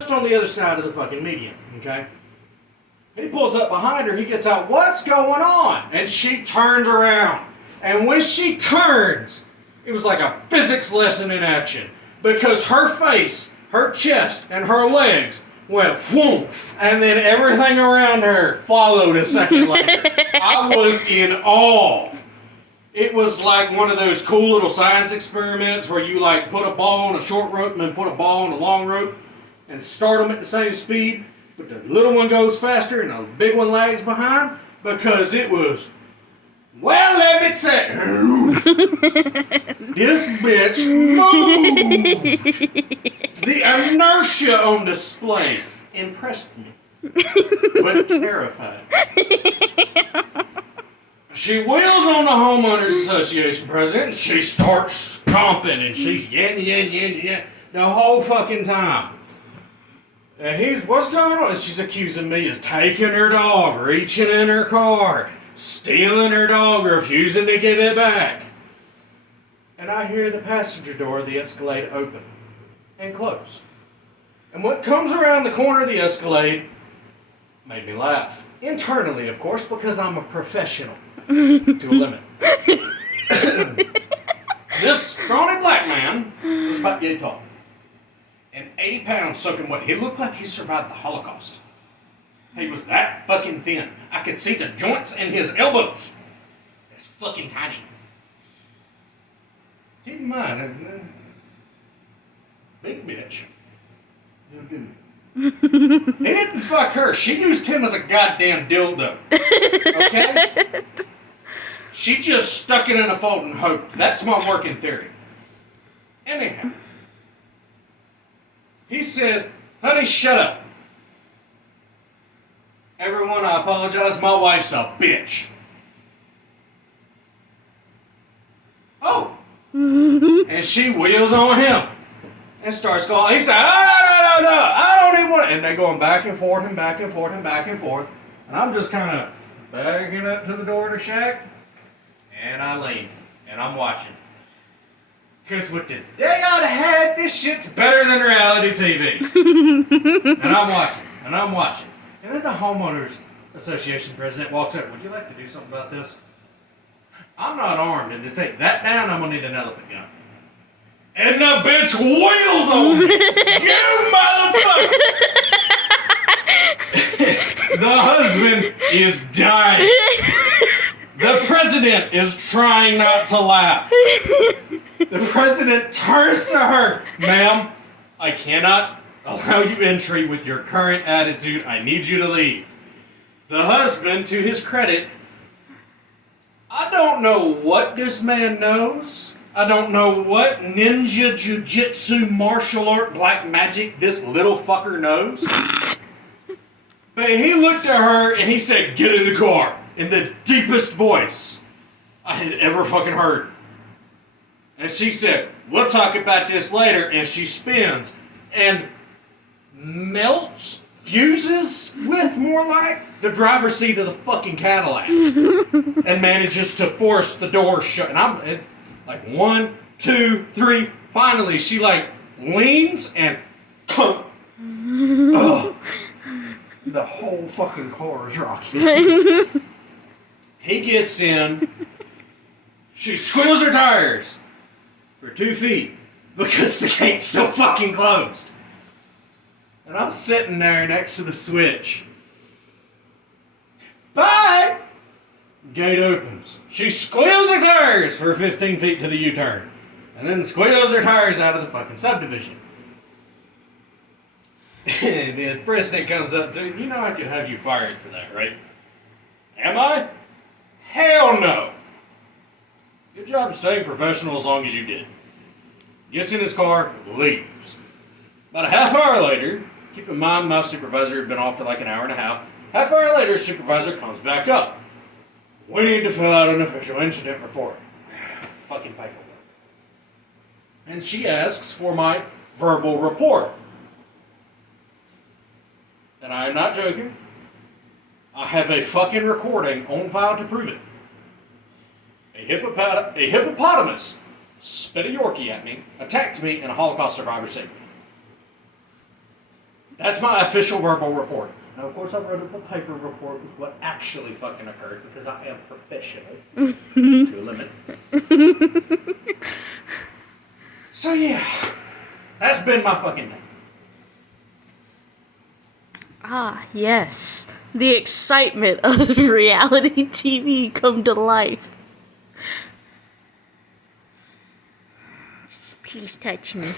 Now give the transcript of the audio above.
on the other side of the fucking median, okay? He pulls up behind her, he gets out, what's going on? And she turns around. And when she turns, it was like a physics lesson in action. Because her face, her chest, and her legs went whoom, and then everything around her followed a second later. I was in awe. It was like one of those cool little science experiments where you like put a ball on a short rope and then put a ball on a long rope and start them at the same speed, but the little one goes faster and the big one lags behind, because it was, well, let me tell you, this bitch moved. The inertia on display impressed me, but terrified. She wheels on the Homeowners Association president, and she starts stomping, and she's yen, the whole fucking time. And what's going on? And she's accusing me of taking her dog, reaching in her car, stealing her dog, refusing to give it back. And I hear the passenger door of the Escalade open and close. And what comes around the corner of the Escalade made me laugh. Internally, of course, because I'm a professional to a limit. This scrawny black man was about yay tall. And 80 pounds soaking wet. He looked like he survived the Holocaust. He was that fucking thin. I could see the joints in his elbows. It's fucking tiny. Keep in mind, big bitch. He didn't fuck her. She used him as a goddamn dildo. Okay? She just stuck it in a fold and hoped. That's my working theory. Anyhow. He says, honey, shut up. Everyone, I apologize. My wife's a bitch. Oh. And she wheels on him and starts going. He said, no. I don't even want it. And they're going back and forth and back and forth and back and forth. And I'm just kind of backing up to the door of the shack. And I leave. And I'm watching. Because with the day I'd had, this shit's better than reality TV. And I'm watching. And then the Homeowners Association president walks up. Would you like to do something about this? I'm not armed, and to take that down, I'm going to need an elephant gun. And the bitch wheels on me. You motherfucker! The husband is dying. The president is trying not to laugh. The president turns to her. Ma'am, I cannot allow you entry with your current attitude. I need you to leave. The husband, to his credit, I don't know what this man knows. I don't know what ninja jujitsu martial art black magic this little fucker knows. But he looked at her and he said, get in the car, in the deepest voice I had ever fucking heard. And she said, we'll talk about this later. And she spins and melts, fuses with more like the driver's seat of the fucking Cadillac. And manages to force the door shut. And I'm like 1, 2, 3. Finally, she like leans and the whole fucking car is rocking. He gets in. She squeals her tires for 2 feet because the gate's still fucking closed. And I'm sitting there next to the switch. Bye! Gate opens. She squeals her tires for 15 feet to the U-turn. And then squeals her tires out of the fucking subdivision. And the president comes up to her, you know I could have you fired for that, right? Am I? Hell no! Good job staying professional as long as you did. Gets in his car, leaves. About a half hour later, keep in mind my supervisor had been off for like an hour and a half. Half hour later, supervisor comes back up. We need to fill out an official incident report. Fucking paperwork. And she asks for my verbal report. And I am not joking. I have a fucking recording on file to prove it. A hippopotamus spit a Yorkie at me, attacked me, and a Holocaust survivor saved me. That's my official verbal report. Now, of course, I wrote up a paper report with what actually fucking occurred because I am professional to a limit. So yeah, that's been my fucking day. Ah, yes. The excitement of reality TV come to life. Please touch me.